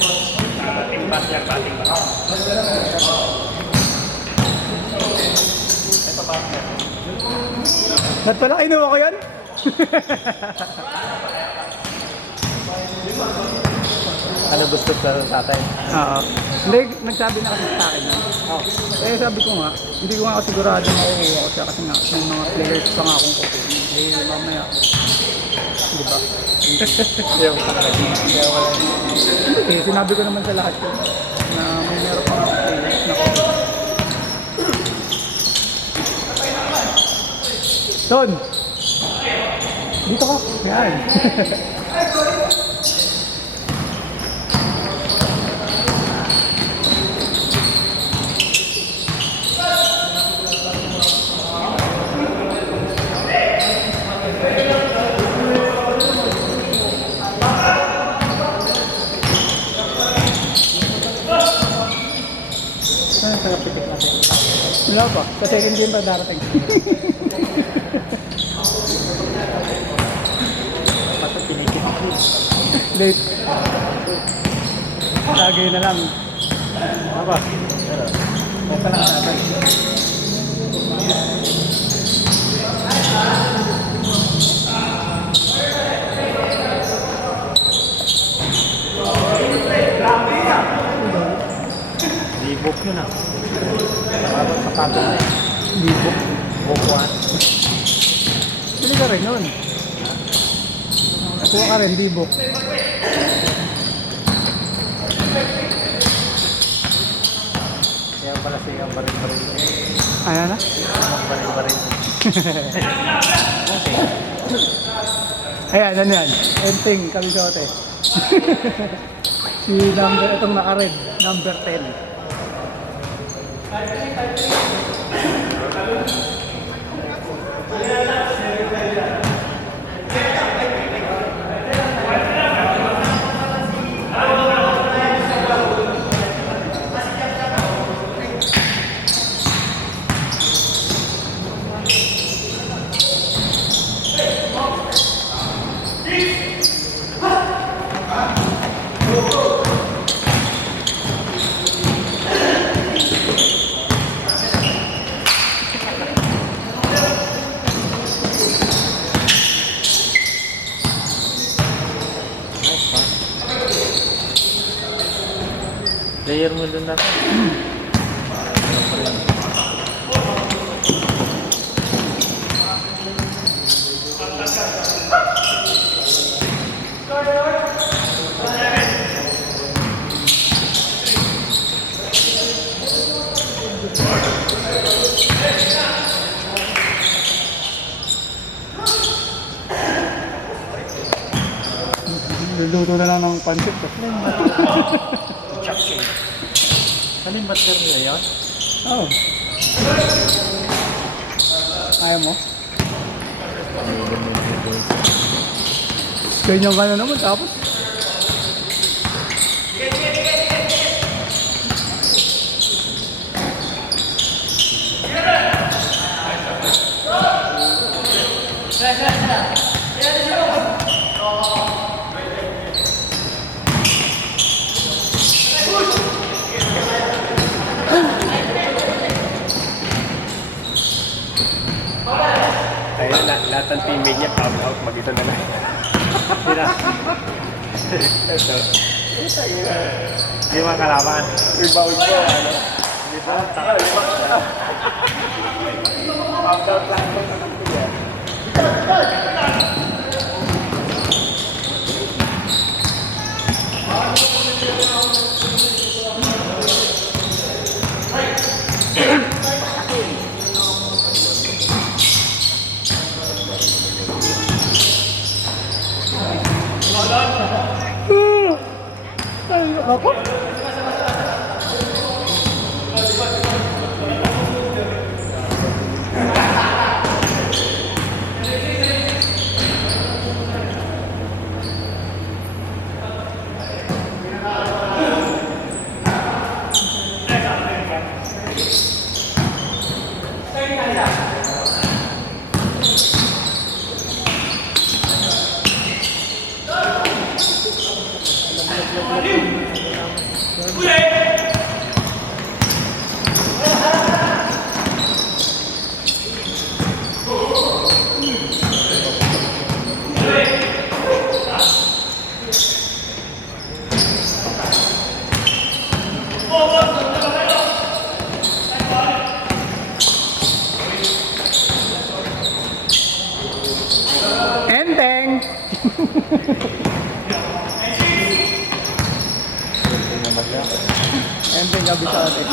Bating bas yan, bating bas. Ito bas yan. Ba't pala kinuha ko yan? Ano gusto sa atin? Oo. Hindi, nagsabi na kasi sa akin. Oh. Eh sabi ko nga, hindi ko nga kasi sigurado makukuha ko siya kasi nga may mga players pa nga akong kukunin. Eh mamaya, di ba? Hindi ako sa kalagi. Hindi, sinabi ko naman sa lahat ko na may meron pa nga akong players na kukunin. Don! Dito ka! Yan! Ano sa kapitik natin? Wala pa. Sa second game pa darating. Basta pinikit ako. Late. Lagay na lang. Aba. Basta lang natin. Libok yun ah. Sa tabi na eh. Libok. Bukuan. Pili ka rin nun. Nakuha ka rin, libok. Kaya pala siya ang barin-barin. Ayan na. Ang barin-barin. Okay. Ayan, ano yan? Enteng, kalisote. Si number, itong naka-red, number 10. Player mo doon natin. Luluto na lang ng pancit. Ano yung batter nila yun? Oh. Ayaw mo? Ganyan ka na naman tapos. Ayun, lahat ng teammate niya, pop out, mag-ito na lang. Sira. Ito. Di mga kalaban. Rebound ko, ano? Rebound, taka. Pop out lang. Ay, ako? Enteng! Enteng gabi sa atin.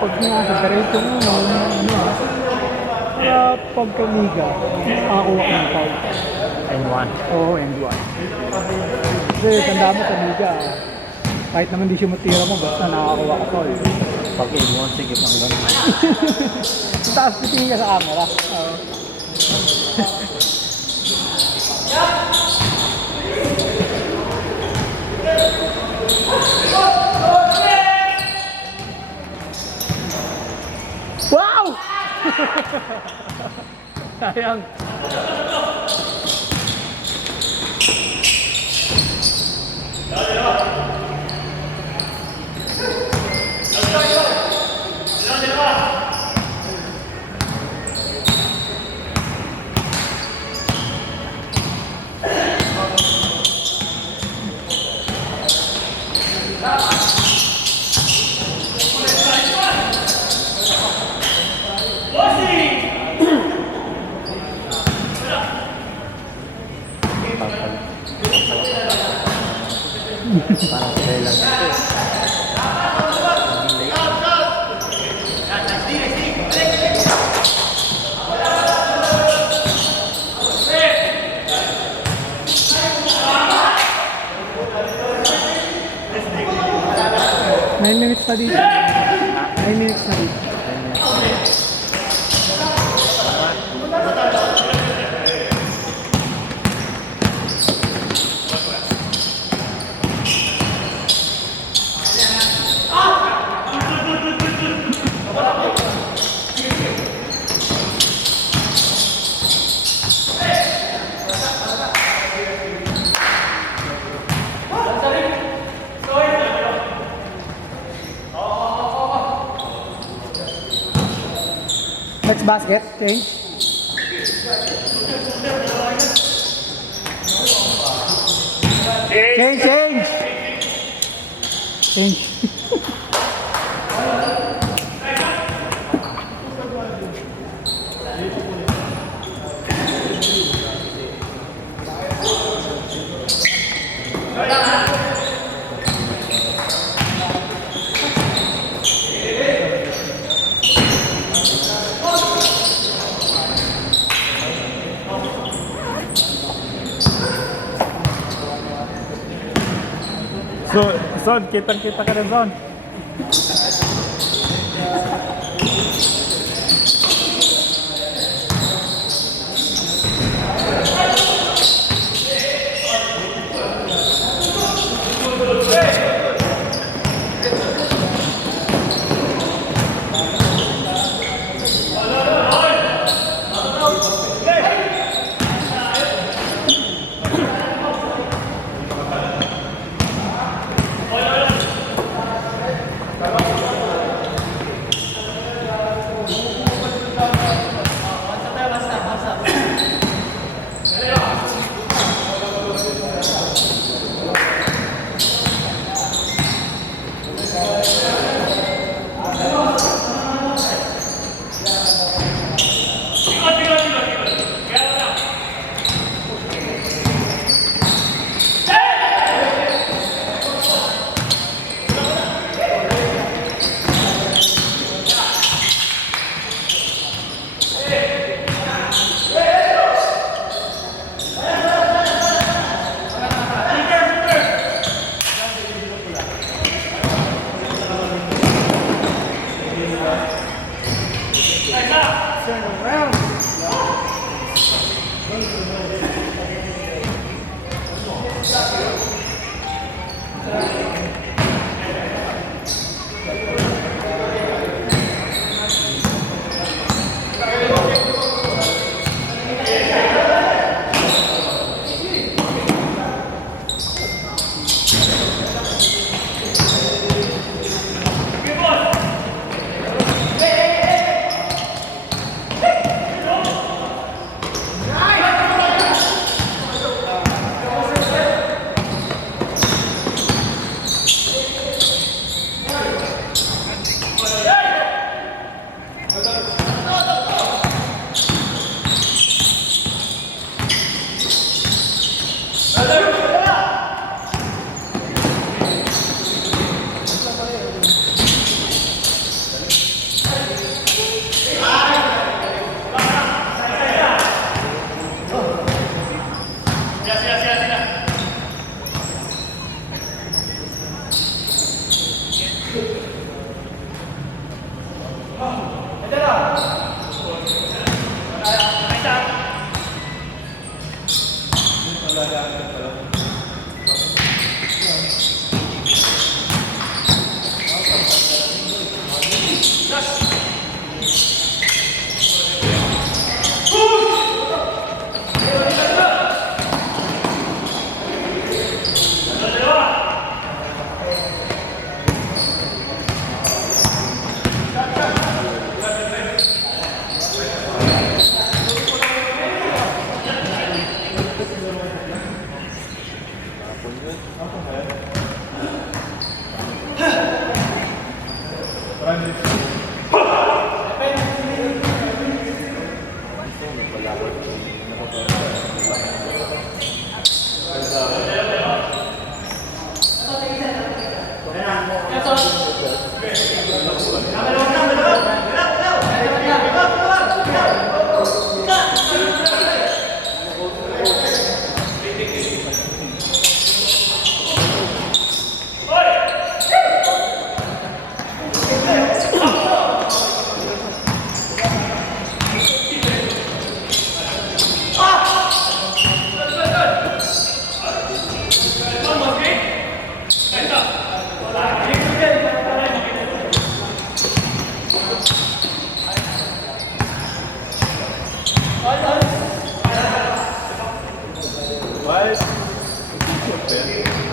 Pag nakakagarit yung pagkaliga, nakakuha ko ng foul. N1. Oo, N1. Kasi tanda mo sa liga, kahit naman di siya matira mo, basta nakakuha ka foul. Pag N1, sige pang gano'n. Taas pitingin ka sa camera. Oo. Wow! Sayang. Parang kaya lang ito. Nine minutes na dito. 9 minutes na dito. Next basket, change. Change. Change. So, Son, kitang-kita ka na, Son.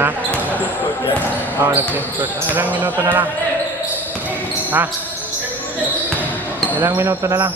Ha? Oo, nag-screenshot. Ilang minuto na lang? Ha? Ilang minuto na lang?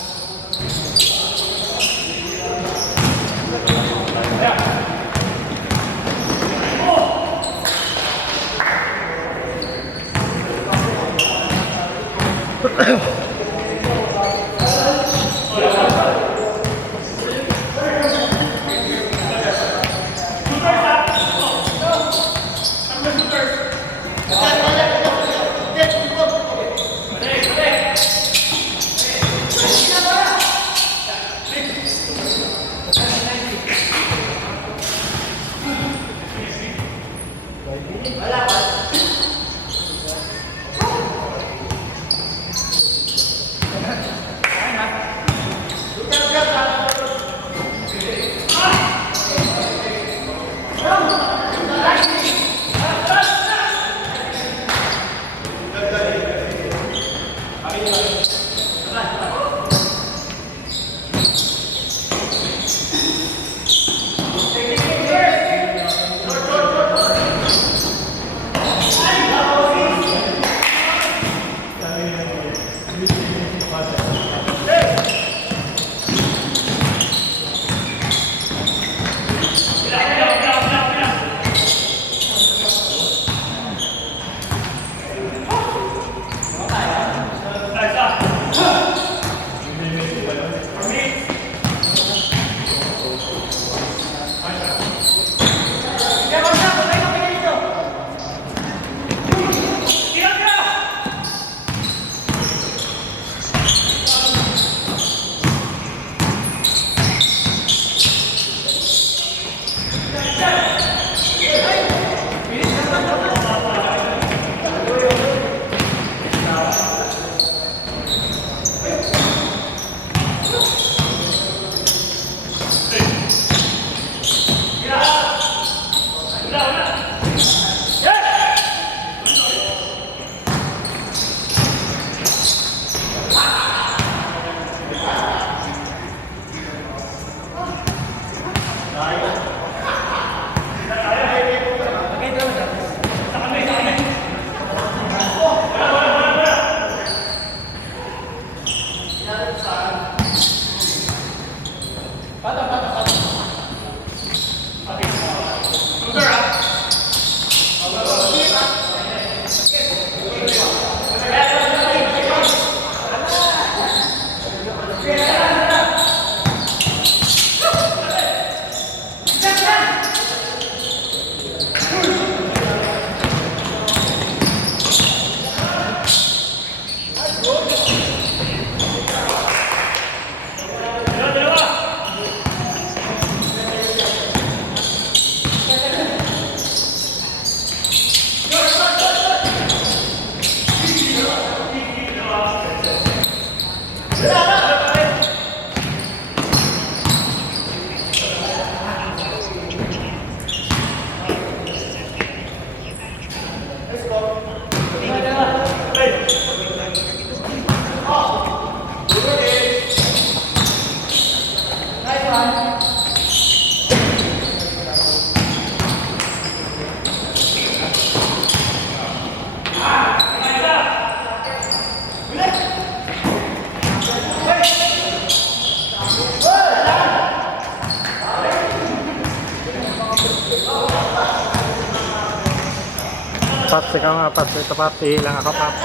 Paps, ikaw nga, Paps. Ito, Paps. Hihilang ako, Paps.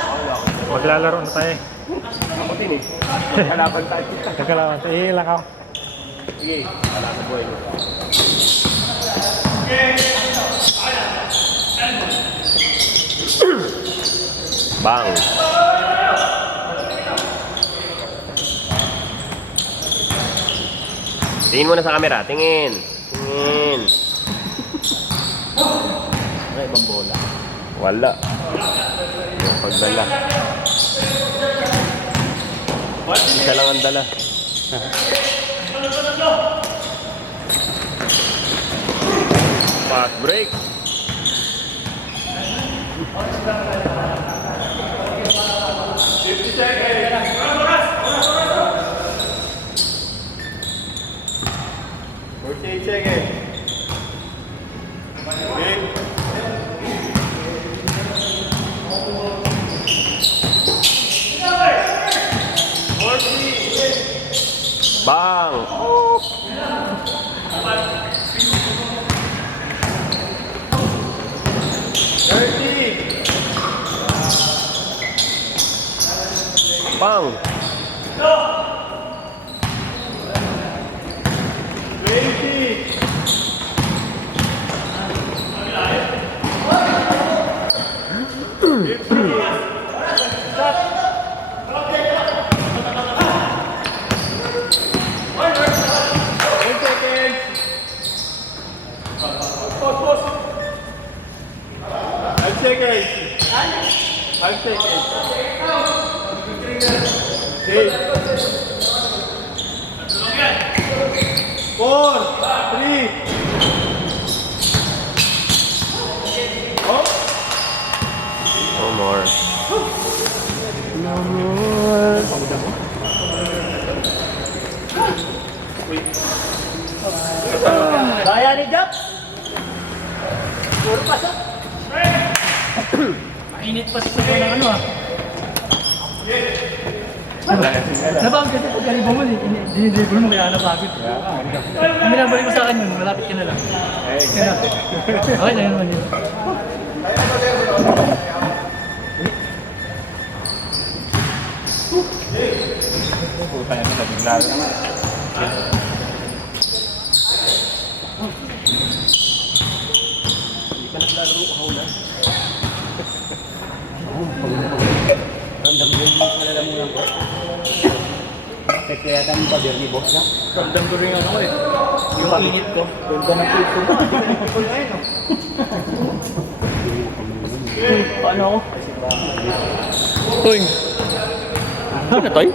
Maglalaro na tayo. Ako din eh. Kalaban tayo. Nagkalawan. Hihilang ako. Sige, kalaban boy. Bang. Tingin muna sa camera. Tingin. Tingin. Wala ibang bola. Wala. Yung pagdala. Isa lang ang dala. Fast break. Bang! Bang! No more. No more. Kaya ni Jack! Puro pasok! Mainit pa sa ng ano ah. Napagod kasi pag galibang mo, dinidribble mo kaya napagod. Kung binabalik mo sa akin yun, malapit ka na lang. Okay na naman yun. Puta niya sa bigla. Hindi ka naglalaro ako na. Ramdam ko yung malalamunan ko. Kaya kami pa ni boss na. Ramdam ko rin ako eh. Yung init ko. Ganda ng puso mo. Hindi ka nagpipol ngayon. Paano ako? Toy! Ano na, Toy?